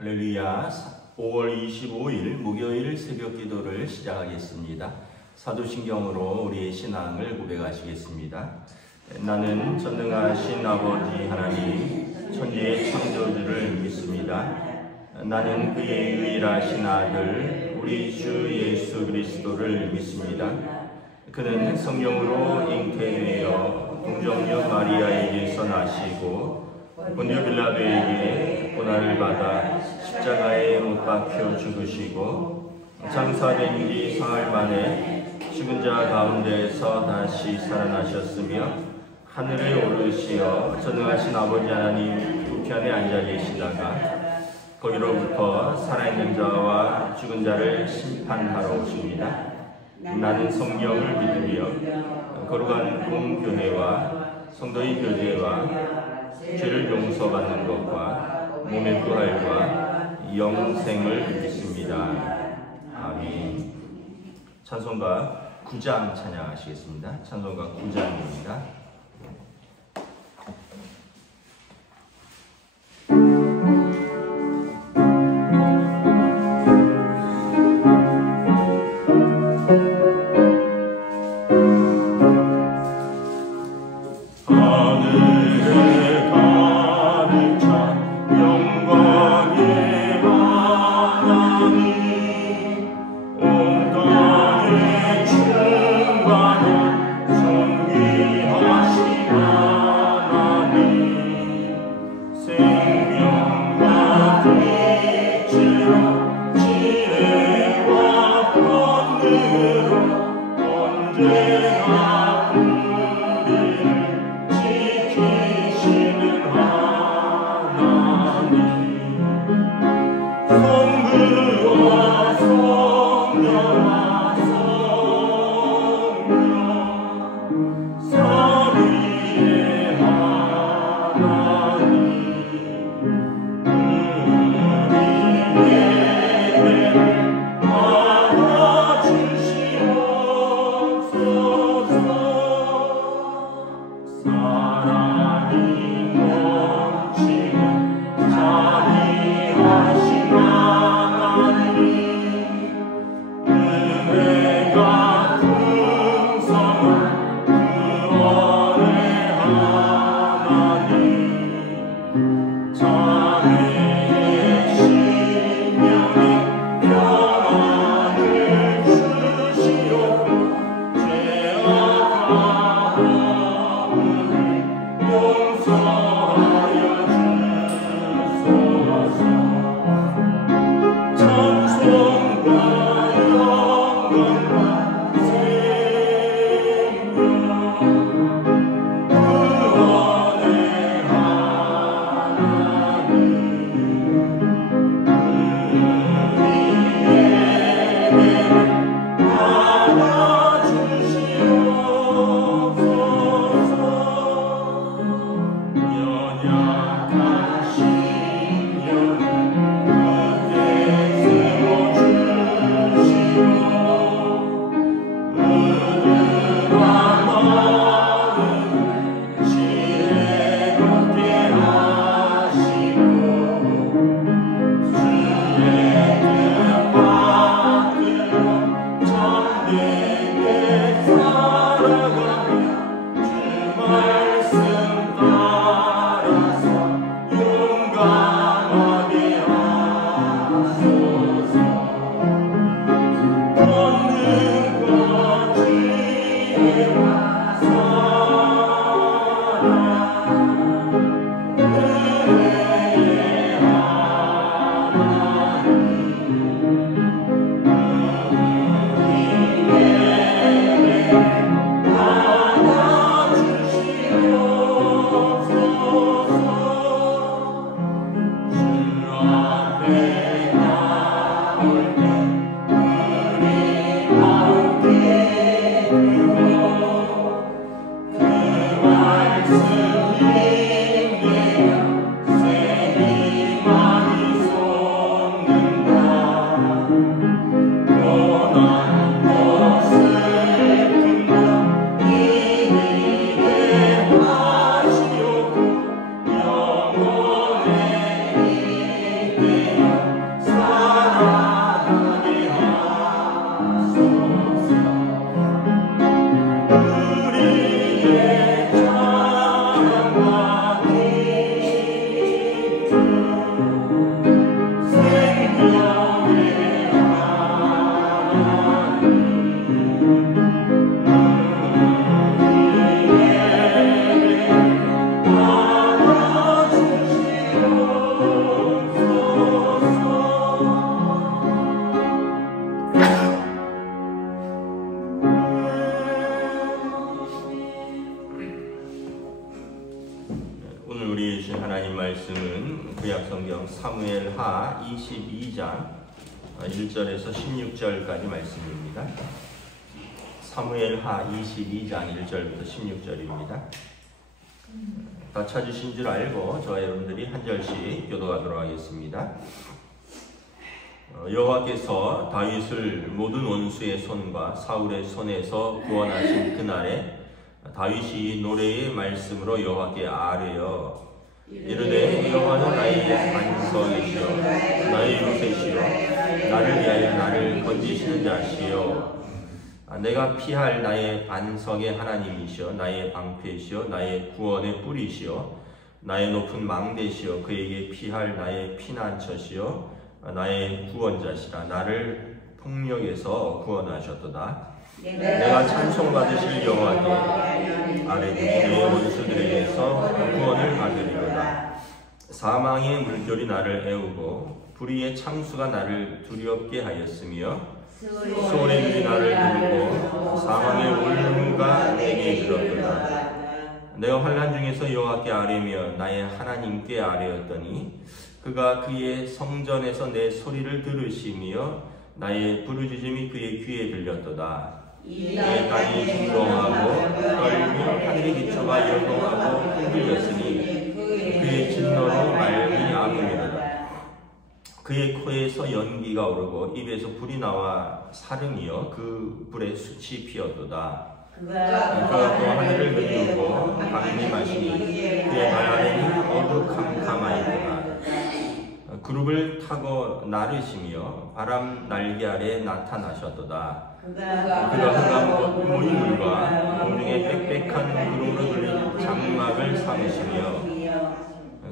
할렐루야. 5월 25일 목요일 새벽 기도를 시작하겠습니다. 사도신경으로 우리의 신앙을 고백하시겠습니다. 나는 전능하신 아버지 하나님 천지의 창조주를 믿습니다. 나는 그의 유일하신 아들 우리 주 예수 그리스도를 믿습니다. 그는 성령으로 잉태되어 동정녀 마리아에게서 나시고 본디오 빌라도에게 고난을 받아 십자가에 못 박혀 죽으시고 장사된 지 사흘 만에 죽은 자 가운데서 다시 살아나셨으며 하늘에 오르시어 전능하신 아버지 하나님 우편에 앉아 계시다가 거기로부터 살아있는 자와 죽은 자를 심판하러 오십니다. 나는 성령을 믿으며 거룩한 공교회와 성도의 교제와 죄를 용서받는 것과 몸의 부활과 영생을 믿습니다. 아멘. 찬송가 9장 찬양하시겠습니다. 찬송가 9장입니다. 사무엘하 22장 1절에서 16절까지 말씀입니다. 사무엘하 22장 1절부터 16절입니다. 다 찾으신 줄 알고 저와 여러분들이 한 절씩 교도하도록 하겠습니다. 여호와께서 다윗을 모든 원수의 손과 사울의 손에서 구원하신 그날에 다윗이 노래의 말씀으로 여호와께 아뢰어 이르되 여호와는 나의 반석이시요 나의 요새시요 나를 위하여 나를 건지시는 자시요 내가 피할 나의 반석의 하나님이시요 나의 방패시요 나의 구원의 뿌리시요 나의 높은 망대시요 그에게 피할 나의 피난처시요 나의 구원자시라 나를 폭력에서 구원하셨도다. 내가 찬송받으실 여호와께 아뢰니 내 원수들에게서 구원을 받으리로다. 사망의 물결이 나를 애우고 불의의 창수가 나를 두렵게 하였으며 소울의 눈이 나를 누르고 사망의 울음과 내게 들었도다. 내가 환난 중에서 여호와께 아뢰며 나의 하나님께 아뢰었더니 그가 그의 성전에서 내 소리를 들으시며 나의 부르짖음이 그의 귀에 들렸도다. 내 땅이 진동하고 떨며 하늘의 기초가 열동하고 흔들렸으니 그의 진노로 말미암음이로다. 그의 코에서 연기가 오르고 입에서 불이 나와 사름이여 그 불에 숯이 피었도다. 그가 또 하늘을 흔들고 강림하시니 그의 발 아래는 어두캄캄하였도다. 그룹을 타고 나르시며 바람 날개 아래 나타나셨도다. 그가 흑암 모인물과 공중에 빽빽한 구름으로 들린 장막을 삼으시며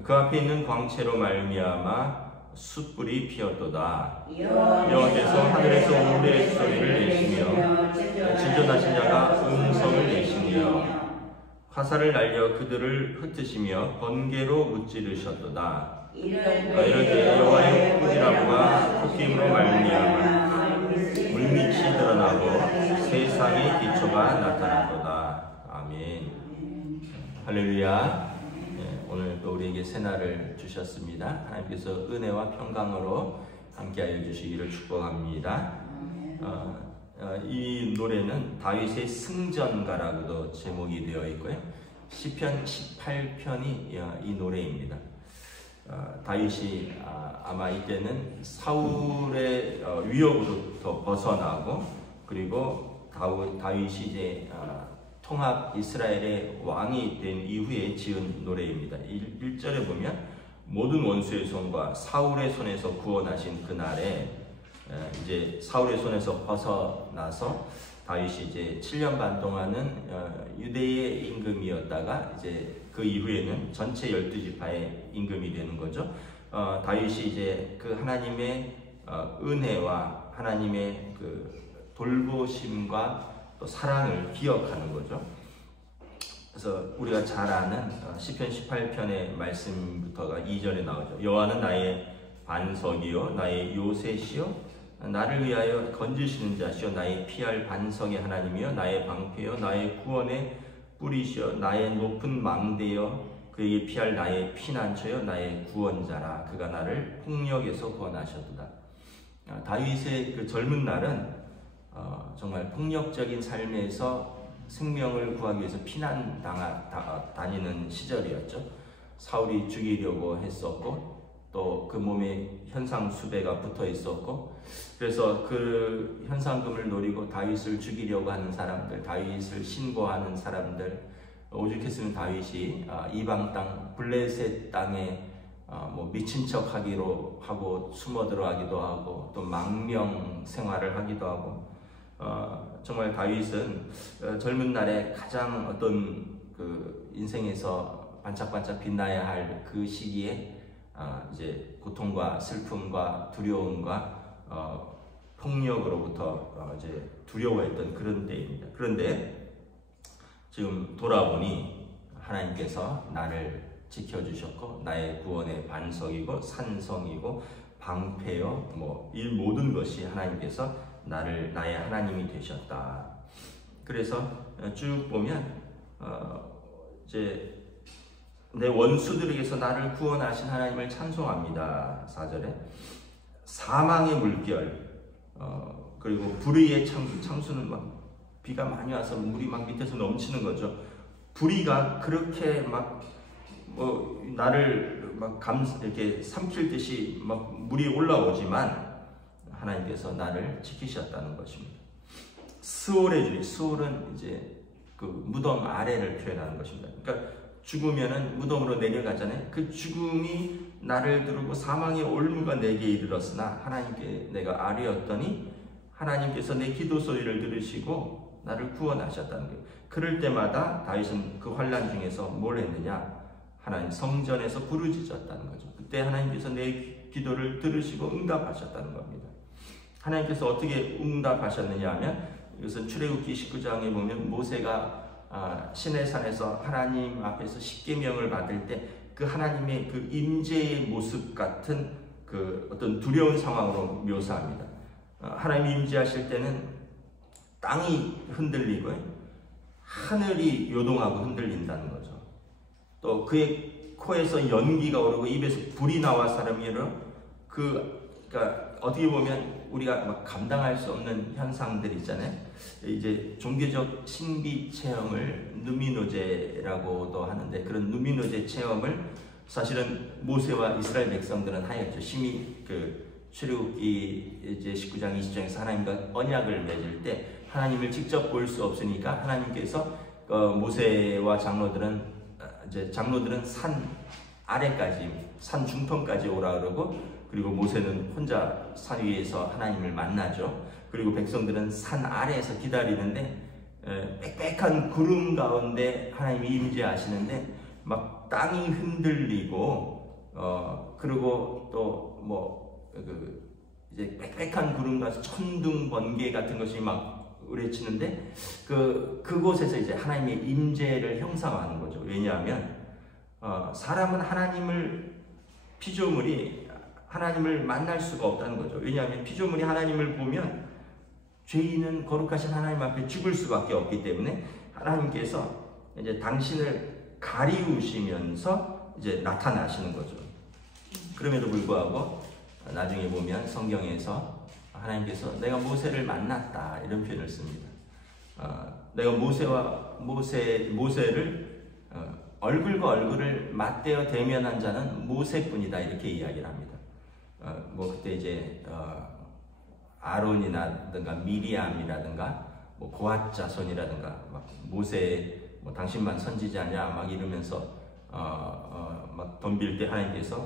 그 앞에 있는 광채로 말미암아 숯불이 피었도다. 여호와께서 하늘에서 우레의 소리를 내시며 진전하신 자가 음성을 내시며 화살을 날려 그들을 흩으시며 번개로 무찌르셨도다. 이렇게 여호와의 꾸지람과 토김으로 말미암아 물밑이 드러나고 세상의 기초가 나타났도다. 아멘. 할렐루야. 오늘 또 우리에게 새날을 주셨습니다. 하나님께서 은혜와 평강으로 함께하여 주시기를 축복합니다. 이 노래는 다윗의 승전가라고도 제목이 되어 있고요. 시편 18편이 이 노래입니다. 다윗이 아마 이때는 사울의 위협으로부터 벗어나고 그리고 다윗이 이제 통합 이스라엘의 왕이 된 이후에 지은 노래입니다. 1절에 보면 모든 원수의 손과 사울의 손에서 구원하신 그날에 이제 사울의 손에서 벗어나서 다윗이 이제 7년 반 동안은 유대의 임금이었다가 이제 그 이후에는 전체 12지파의 임금이 되는 거죠. 다윗이 이제 그 하나님의 은혜와 하나님의 그 돌보심과 또 사랑을 기억하는 거죠. 그래서 우리가 잘 아는 시편 18편의 말씀부터가 2절에 나오죠. 여호와는 나의 반석이요 나의 요새시요 나를 위하여 건지시는 자시요 나의 피할 반석의 하나님이요 나의 방패요 나의 구원의 뿌리시요 나의 높은 망대요 그에게 피할 나의 피난처요 나의 구원자라. 그가 나를 폭력에서 구원하셨도다. 다윗의 그 젊은 날은 정말 폭력적인 삶에서 생명을 구하기 위해서 피난 다니는 시절이었죠. 사울이 죽이려고 했었고 또 그 몸에 현상수배가 붙어 있었고 그래서 그 현상금을 노리고 다윗을 죽이려고 하는 사람들, 다윗을 신고하는 사람들, 오죽했으면 다윗이 이방 땅 블레셋 땅에 뭐 미친 척 하기로 하고 숨어 들어가기도 하고 또 망명 생활을 하기도 하고 정말 다윗은 젊은 날에 가장 어떤 그 인생에서 반짝반짝 빛나야 할 그 시기에 이제 고통과 슬픔과 두려움과 폭력으로부터 이제 두려워했던 그런 때입니다. 그런데 지금 돌아보니 하나님께서 나를 지켜주셨고 나의 구원의 반석이고 산성이고 방패요 뭐 이 모든 것이 하나님께서 나의 하나님이 되셨다. 그래서 쭉 보면 이제 내 원수들에게서 나를 구원하신 하나님을 찬송합니다. 4절에 사망의 물결, 그리고 불의의 창수는 막 비가 많이 와서 물이 막 밑에서 넘치는 거죠. 불의가 그렇게 막 나를 막 이렇게 삼킬 듯이 막 물이 올라오지만 하나님께서 나를 지키셨다는 것입니다. 스올의 주님, 스올은 이제 그 무덤 아래를 표현하는 것입니다. 그러니까 죽으면은 무덤으로 내려가잖아요. 그 죽음이 나를 두르고 사망의 올무가 내게 이르렀으나 하나님께 내가 아뢰었더니 하나님께서 내 기도 소리를 들으시고 나를 구원하셨다는 거예요. 그럴 때마다 다윗은 그 환난 중에서 뭘 했느냐? 하나님 성전에서 부르짖었다는 거죠. 그때 하나님께서 내 기도를 들으시고 응답하셨다는 겁니다. 하나님께서 어떻게 응답하셨느냐 하면 이것은 출애굽기 19장에 보면 모세가 시내산에서 하나님 앞에서 십계명을 받을 때 그 하나님의 그 임재의 모습 같은 그 어떤 두려운 상황으로 묘사합니다. 하나님이 임재하실 때는 땅이 흔들리고 하늘이 요동하고 흔들린다는 거죠. 또 그의 코에서 연기가 오르고 입에서 불이 나와 사람이 일어 그러니까 어떻게 보면 우리가 막 감당할 수 없는 현상들 있잖아요. 이제 종교적 신비 체험을 누미노제라고도 하는데 그런 누미노제 체험을 사실은 모세와 이스라엘 백성들은 하였죠. 심히 그 출애굽기 이제 19장 20장에서 하나님과 언약을 맺을 때 하나님을 직접 볼 수 없으니까 하나님께서 모세와 장로들은 산 아래까지 산 중턱까지 오라 그러고 그리고 모세는 혼자 산 위에서 하나님을 만나죠. 그리고 백성들은 산 아래에서 기다리는데 빽빽한 구름 가운데 하나님이 임재하시는데 막 땅이 흔들리고 그리고 또 이제 빽빽한 구름 가서 천둥 번개 같은 것이 막 우레치는데 그곳에서 이제 하나님의 임재를 형상화하는 거죠. 왜냐하면 사람은 피조물이 하나님을 만날 수가 없다는 거죠. 왜냐하면 피조물이 하나님을 보면 죄인은 거룩하신 하나님 앞에 죽을 수밖에 없기 때문에 하나님께서 이제 당신을 가리우시면서 이제 나타나시는 거죠. 그럼에도 불구하고 나중에 보면 성경에서 하나님께서 내가 모세를 만났다 이런 표현을 씁니다. 내가 모세를 얼굴과 얼굴을 맞대어 대면한 자는 모세뿐이다 이렇게 이야기를 합니다. 그때 이제 아론이라든가 미리암이라든가 고핫 자손이라든가 막 모세 당신만 선지자냐 막 이러면서 막 덤빌 때 하나님께서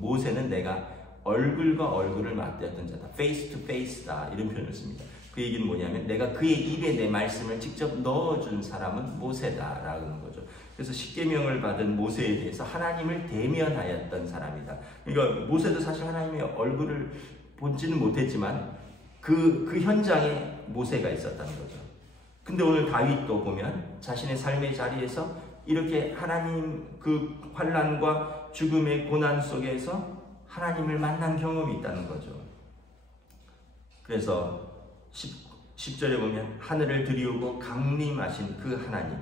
모세는 내가 얼굴과 얼굴을 맞대었던 자다, face to face다 이런 표현을 씁니다. 그 얘기는 뭐냐면 내가 그의 입에 내 말씀을 직접 넣어준 사람은 모세다라는 거죠. 그래서 십계명을 받은 모세에 대해서 하나님을 대면하였던 사람이다. 그러니까 모세도 사실 하나님의 얼굴을 보지는 못했지만 그 현장에 모세가 있었다는 거죠. 근데 오늘 다윗도 보면 자신의 삶의 자리에서 이렇게 하나님 그 환난과 죽음의 고난 속에서 하나님을 만난 경험이 있다는 거죠. 그래서 10절에 보면 하늘을 들이우고 강림하신 그 하나님,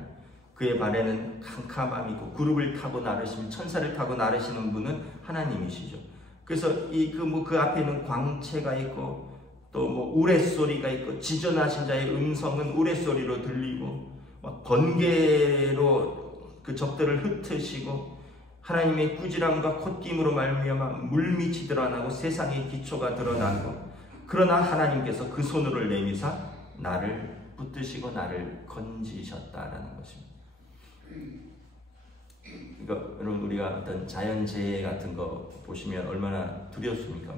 그의 발에는 캄캄함이 있고 구름을 타고 나르시면 천사를 타고 나르시는 분은 하나님이시죠. 그래서 그 앞에는 광채가 있고 또 우레소리가 있고 지전하신 자의 음성은 우레소리로 들리고 막 번개로 그 적들을 흩으시고 하나님의 꾸지람과 콧김으로 말미암아 물밑이 드러나고 세상의 기초가 드러나고 그러나 하나님께서 그 손으로 내미사 나를 붙드시고 나를 건지셨다라는 것입니다. 그러니까 여러분 우리가 어떤 자연재해 같은 거 보시면 얼마나 두렵습니까?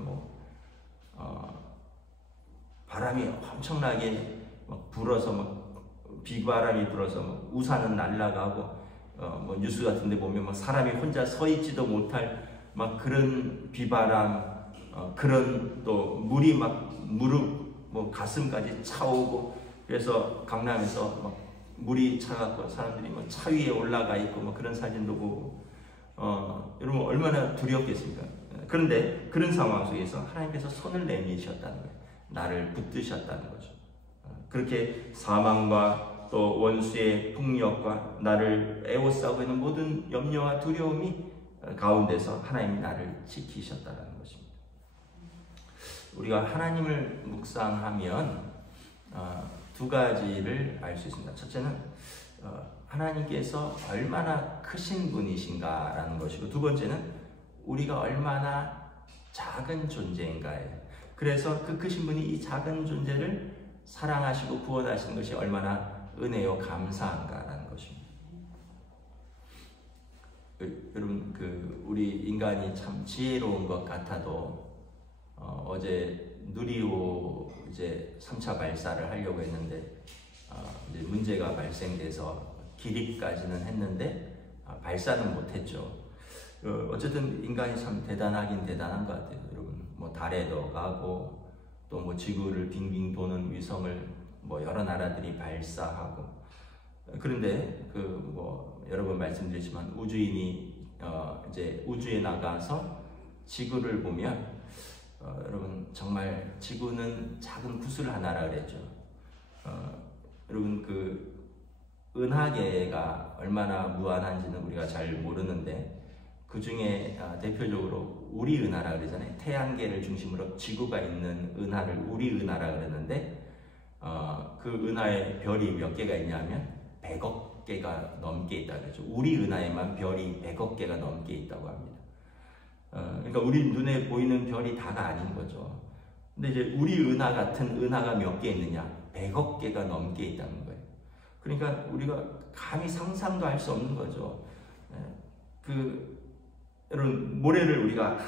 바람이 엄청나게 막 불어서 비바람이 불어서 우산은 날아가고 뉴스 같은 데 보면 사람이 혼자 서 있지도 못할 그런 비바람, 그런 또 물이 무릎 가슴까지 차오고 그래서 강남에서 물이 차갖고 사람들이 차 위에 올라가 있고 그런 사진도 보고 여러분 얼마나 두렵겠습니까? 그런데 그런 상황 속에서 하나님께서 손을 내미셨다는 거예요. 나를 붙드셨다는 거죠. 그렇게 사망과 또 원수의 폭력과 나를 에워싸고 있는 모든 염려와 두려움이 가운데서 하나님이 나를 지키셨다는 것입니다. 우리가 하나님을 묵상하면 두 가지를 알 수 있습니다. 첫째는 하나님께서 얼마나 크신 분이신가라는 것이고, 두 번째는 우리가 얼마나 작은 존재인가예요. 그래서 그 크신 분이 이 작은 존재를 사랑하시고 구원하시는 것이 얼마나 은혜요 감사한가라는 것입니다. 여러분, 우리 인간이 참 지혜로운 것 같아도 어제 누리호 이제 3차 발사를 하려고 했는데 이제 문제가 발생돼서 기립까지는 했는데 발사는 못했죠. 어쨌든 인간이 참 대단하긴 대단한 것 같아요. 여러분, 뭐 달에도 가고 또 뭐 지구를 빙빙 도는 위성을 뭐 여러 나라들이 발사하고, 그런데 뭐 여러 번 말씀드렸지만 우주인이 이제 우주에 나가서 지구를 보면 여러분 정말 지구는 작은 구슬 하나라 그랬죠. 여러분 은하계가 얼마나 무한한지는 우리가 잘 모르는데 그 중에 대표적으로 우리 은하라 그러잖아요. 태양계를 중심으로 지구가 있는 은하를 우리 은하라 그랬는데 그 은하에 별이 몇 개가 있냐면 100억 개가 넘게 있다고 그랬죠. 우리 은하에만 별이 100억 개가 넘게 있다고 합니다. 그러니까 우리 눈에 보이는 별이 다가 아닌 거죠. 근데 이제 우리 은하 같은 은하가 몇 개 있느냐? 100억 개가 넘게 있다는 거예요. 그러니까 우리가 감히 상상도 할 수 없는 거죠. 여러분, 모래를 우리가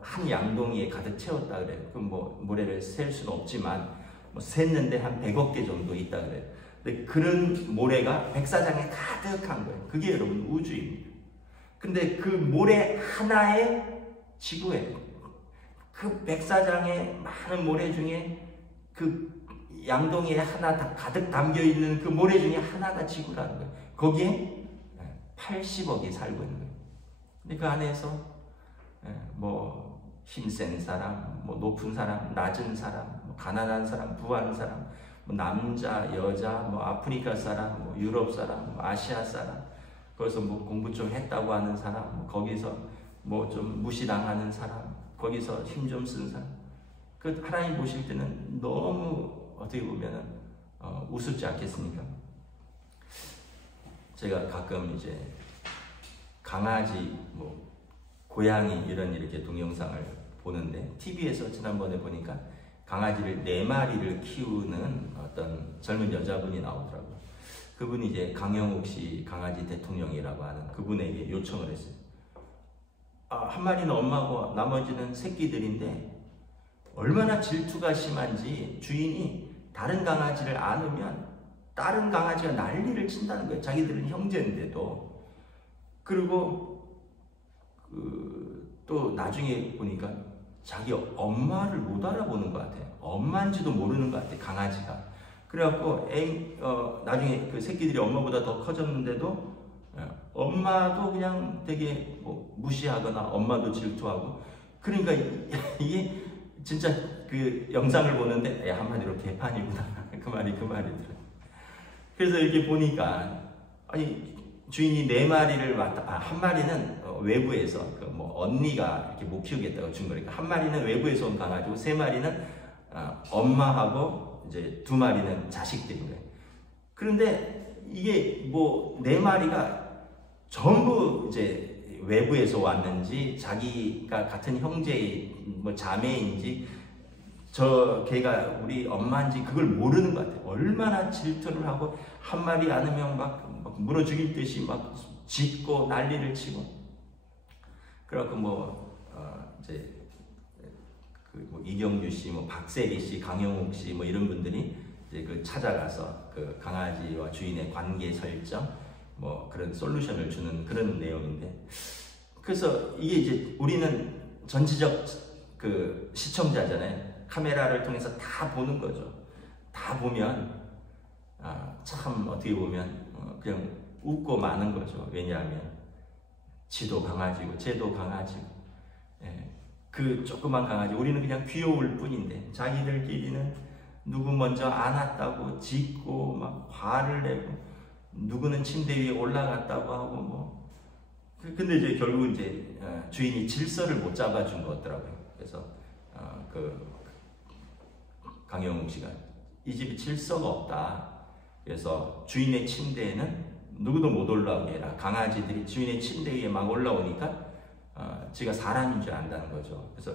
한 양동이에 가득 채웠다 그래요. 그럼 뭐 모래를 셀 수는 없지만 뭐 셌는데 한 100억 개 정도 있다 그래요. 근데 그런 모래가 백사장에 가득한 거예요. 그게 여러분 우주입니다. 근데 그 모래 하나에 지구에 그 백사장의 많은 모래 중에 그 양동이에 하나 다 가득 담겨 있는 그 모래 중에 하나가 지구라는 거예요. 거기에 80억이 살고 있는 거예요. 근데 그 안에서 뭐 힘센 사람, 뭐 높은 사람, 낮은 사람, 뭐 가난한 사람, 부한 사람, 뭐 남자, 여자, 뭐 아프리카 사람, 뭐 유럽 사람, 뭐 아시아 사람, 거기서 뭐 공부 좀 했다고 하는 사람, 뭐 거기서 뭐 좀 무시당하는 사람, 거기서 힘 좀 쓴 사람, 그 하나님 보실 때는 너무 어떻게 보면은 우습지 않겠습니까? 제가 가끔 이제 강아지, 뭐 고양이 이렇게 동영상을 보는데 TV에서 지난번에 보니까 강아지를 4마리를 키우는 어떤 젊은 여자분이 나오더라고요. 그분이 이제 강영욱 씨 강아지 대통령이라고 하는 그분에게 요청을 했어요. 한 마리는 엄마고 나머지는 새끼들인데 얼마나 질투가 심한지 주인이 다른 강아지를 안으면 다른 강아지가 난리를 친다는 거예요. 자기들은 형제인데도. 그리고 또 나중에 보니까 자기 엄마를 못 알아보는 것 같아요. 엄마인지도 모르는 것 같아요, 강아지가. 그래갖고 나중에 그 새끼들이 엄마보다 더 커졌는데도 엄마도 그냥 되게 뭐 무시하거나 엄마도 질투하고. 그러니까 이게 진짜 그 영상을 보는데 한마디로 개판이구나. 그 말이 들어요. 그래서 이렇게 보니까 아니 주인이 4마리를 한 마리는 외부에서 뭐 언니가 이렇게 못 키우겠다고 준 거니까 한 마리는 외부에서 온 강아지고 3마리는 엄마하고 이제 2마리는 자식들인 거예요. 그런데 이게 뭐 4마리가 전부 이제 외부에서 왔는지 자기가 같은 형제의 뭐 자매인지 저 걔가 우리 엄마인지 그걸 모르는 것 같아요. 얼마나 질투를 하고 한 마리 안으면 막 물어 죽일 듯이 막 짖고 난리를 치고. 그래갖고 이제 뭐 이경규 씨, 뭐 박세리 씨, 강영욱 씨 뭐 이런 분들이 이제 찾아가서 그 강아지와 주인의 관계 설정 뭐 그런 솔루션을 주는 그런 내용인데, 그래서 이게 이제 우리는 전지적 그 시청자잖아요. 카메라를 통해서 다 보는 거죠. 다 보면 참 어떻게 보면 그냥 웃고 마는 거죠. 왜냐하면 지도 강아지고 쟤도 강아지고, 그 조그만 강아지 우리는 그냥 귀여울 뿐인데 자기들끼리는 누구 먼저 안았다고 짖고 막 화를 내고, 누구는 침대 위에 올라갔다고 하고 뭐. 근데 이제 결국 이제 주인이 질서를 못 잡아준 것 같더라고요. 그래서 그 강영욱 씨가 이 집이 질서가 없다. 그래서 주인의 침대에는 누구도 못 올라오게 해라. 강아지들이 주인의 침대 위에 막 올라오니까 지가 사람인 줄 안다는 거죠. 그래서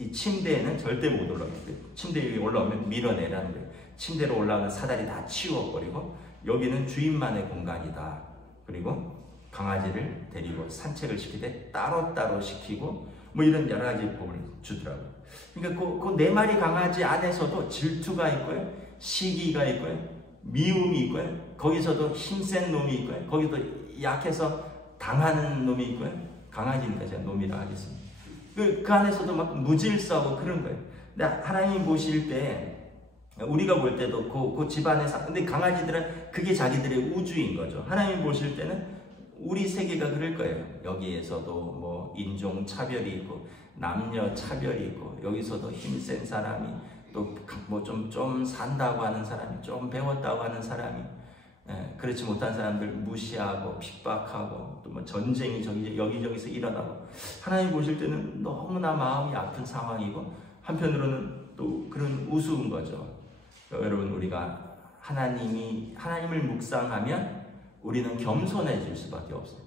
이 침대에는 절대 못 올라오게. 침대 위에 올라오면 밀어내라는 거예요. 침대로 올라오는 사다리 다 치워버리고 여기는 주인만의 공간이다. 그리고 강아지를 데리고 산책을 시키되 따로따로 시키고 뭐 이런 여러 가지 법을 주더라고요. 그러니까 그 네 마리 강아지 안에서도 질투가 있고요, 시기가 있고요, 미움이 있고요, 거기서도 힘센 놈이 있고요, 거기도 약해서 당하는 놈이 있고요. 강아지니까 제가 놈이라 하겠습니다. 그 안에서도 막 무질서하고 그런 거예요. 근데 하나님이 보실 때, 우리가 볼 때도 그 집안에서, 근데 강아지들은 그게 자기들의 우주인 거죠. 하나님이 보실 때는 우리 세계가 그럴 거예요. 여기에서도 뭐 인종 차별이 있고 남녀 차별이 있고 여기서도 힘센 사람이 또 뭐 좀 산다고 하는 사람이 좀 배웠다고 하는 사람이 그렇지 못한 사람들 무시하고 핍박하고 또 뭐 전쟁이 여기저기서 일어나고 하나님 보실 때는 너무나 마음이 아픈 상황이고 한편으로는 또 그런 우스운 거죠. 여러분 우리가 하나님을 묵상하면 우리는 겸손해질 수밖에 없어요.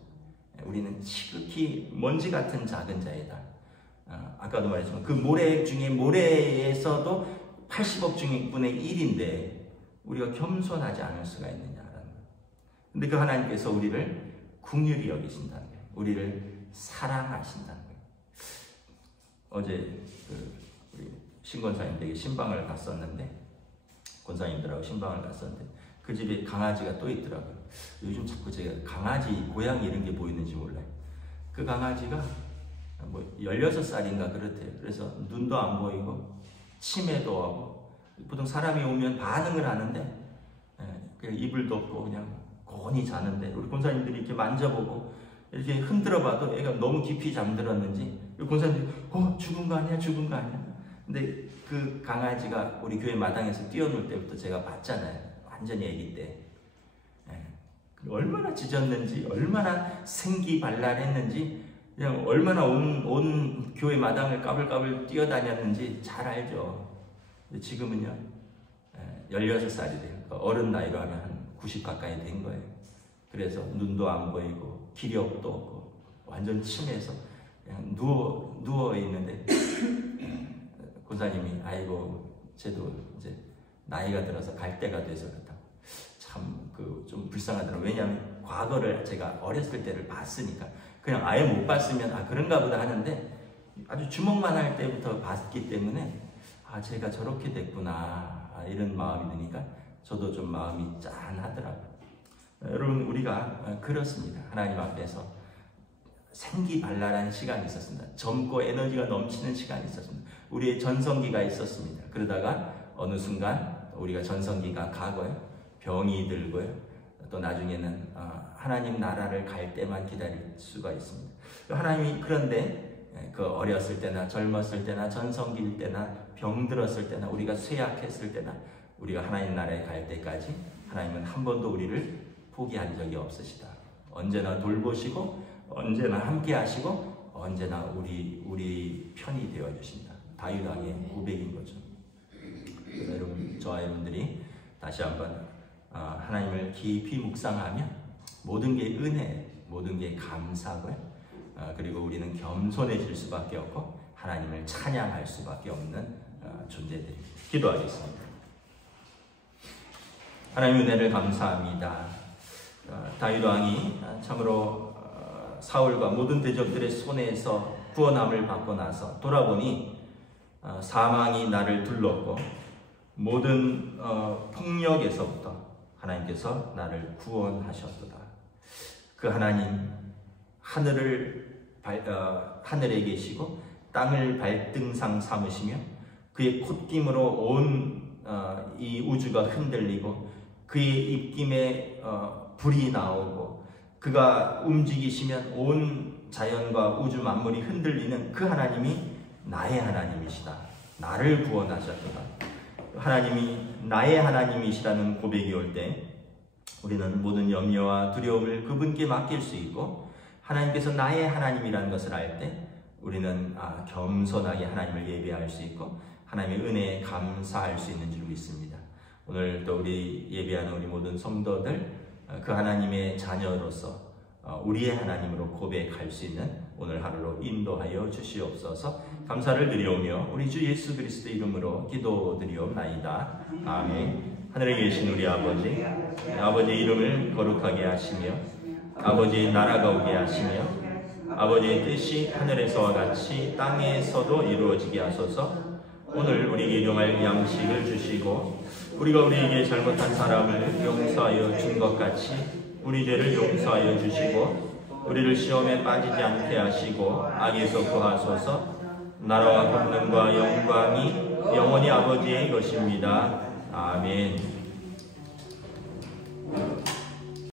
우리는 지극히 먼지 같은 작은 자이다. 아까도 말했지만 그 모래 중에 모래에서도 80억 중에 분의 1인데 우리가 겸손하지 않을 수가 있느냐라는 거예요. 근데 그 하나님께서 우리를 긍휼히 여기신다는 거예요. 우리를 사랑하신다는 거예요. 어제 우리 신권사님들에게 신방을 갔었는데 권사님들하고 신방을 갔었는데 그 집에 강아지가 또 있더라고요. 요즘 자꾸 제가 강아지, 고양이 이런 게 보이는지 몰라요. 그 강아지가 뭐 16살인가 그렇대요. 그래서 눈도 안 보이고 치매도 하고 보통 사람이 오면 반응을 하는데 그냥 이불 덮고 그냥 고온히 자는데 우리 권사님들이 이렇게 만져보고 이렇게 흔들어 봐도 애가 너무 깊이 잠들었는지 권사님들이 죽은 거 아니야? 죽은 거 아니야? 근데 그 강아지가 우리 교회 마당에서 뛰어놀 때부터 제가 봤잖아요. 완전히 아기 때. 얼마나 짖었는지, 얼마나 생기발랄했는지, 그냥 얼마나 온 교회 마당을 까불까불 뛰어다녔는지 잘 알죠. 근데 지금은요, 16살이 돼요. 어른 나이로 하면 한 90 가까이 된 거예요. 그래서 눈도 안 보이고, 기력도 없고, 완전 치매서 그냥 누워 있는데, 권사님이, 아이고, 쟤도 이제 나이가 들어서 갈 때가 돼서 그렇다. 참 좀 불쌍하더라고요. 왜냐하면 과거를 제가 어렸을 때를 봤으니까 그냥 아예 못 봤으면 그런가 보다 하는데 아주 주먹만 할 때부터 봤기 때문에 제가 저렇게 됐구나 이런 마음이 드니까 저도 좀 마음이 짠하더라고요. 여러분 우리가 그렇습니다. 하나님 앞에서 생기발랄한 시간이 있었습니다. 젊고 에너지가 넘치는 시간이 있었습니다. 우리의 전성기가 있었습니다. 그러다가 어느 순간 우리가 전성기가 가고요. 병이 들고요. 또 나중에는 하나님 나라를 갈 때만 기다릴 수가 있습니다. 하나님이 그런데 그 어렸을 때나 젊었을 때나 전성기일 때나 병들었을 때나 우리가 쇠약했을 때나 우리가 하나님 나라에 갈 때까지 하나님은 한 번도 우리를 포기한 적이 없으시다. 언제나 돌보시고 언제나 함께 하시고 언제나 우리 편이 되어 주신다. 다윗 왕의 고백인 거죠. 그래서 여러분, 저와 여러분들이 다시 한번 하나님을 깊이 묵상하면 모든 게 은혜, 모든 게 감사고요. 그리고 우리는 겸손해질 수밖에 없고 하나님을 찬양할 수밖에 없는 존재들입니다. 기도하겠습니다. 하나님 은혜를 감사합니다. 다윗 왕이 참으로 사울과 모든 대적들의 손에서 구원함을 받고 나서 돌아보니 사망이 나를 둘렀고 모든 폭력에서부터 하나님께서 나를 구원하셨도다. 그 하나님 하늘에 계시고 땅을 발등상 삼으시며 그의 콧김으로 온 이 우주가 흔들리고 그의 입김에 불이 나오고 그가 움직이시면 온 자연과 우주 만물이 흔들리는 그 하나님이 나의 하나님이시다. 나를 구원하셨도다. 하나님이 나의 하나님이시라는 고백이 올 때 우리는 모든 염려와 두려움을 그분께 맡길 수 있고, 하나님께서 나의 하나님이라는 것을 알 때 우리는 겸손하게 하나님을 예배할 수 있고 하나님의 은혜에 감사할 수 있는 줄 믿습니다. 오늘 또 우리 예배하는 우리 모든 성도들 그 하나님의 자녀로서 우리의 하나님으로 고백할 수 있는 오늘 하루로 인도하여 주시옵소서. 감사를 드리오며 우리 주 예수 그리스도 이름으로 기도드리옵나이다. 아멘. 하늘에 계신 우리 아버지, 아버지의 이름을 거룩하게 하시며 아버지의 나라가 오게 하시며 아버지의 뜻이 하늘에서와 같이 땅에서도 이루어지게 하소서. 오늘 우리에게 일용할 양식을 주시고 우리가 우리에게 잘못한 사람을 용서하여 준 것 같이 우리 죄를 용서하여 주시고 우리를 시험에 빠지지 않게 하시고 악에서 구하소서. 나라와 권능과 영광이 영원히 아버지의 것입니다. 아멘.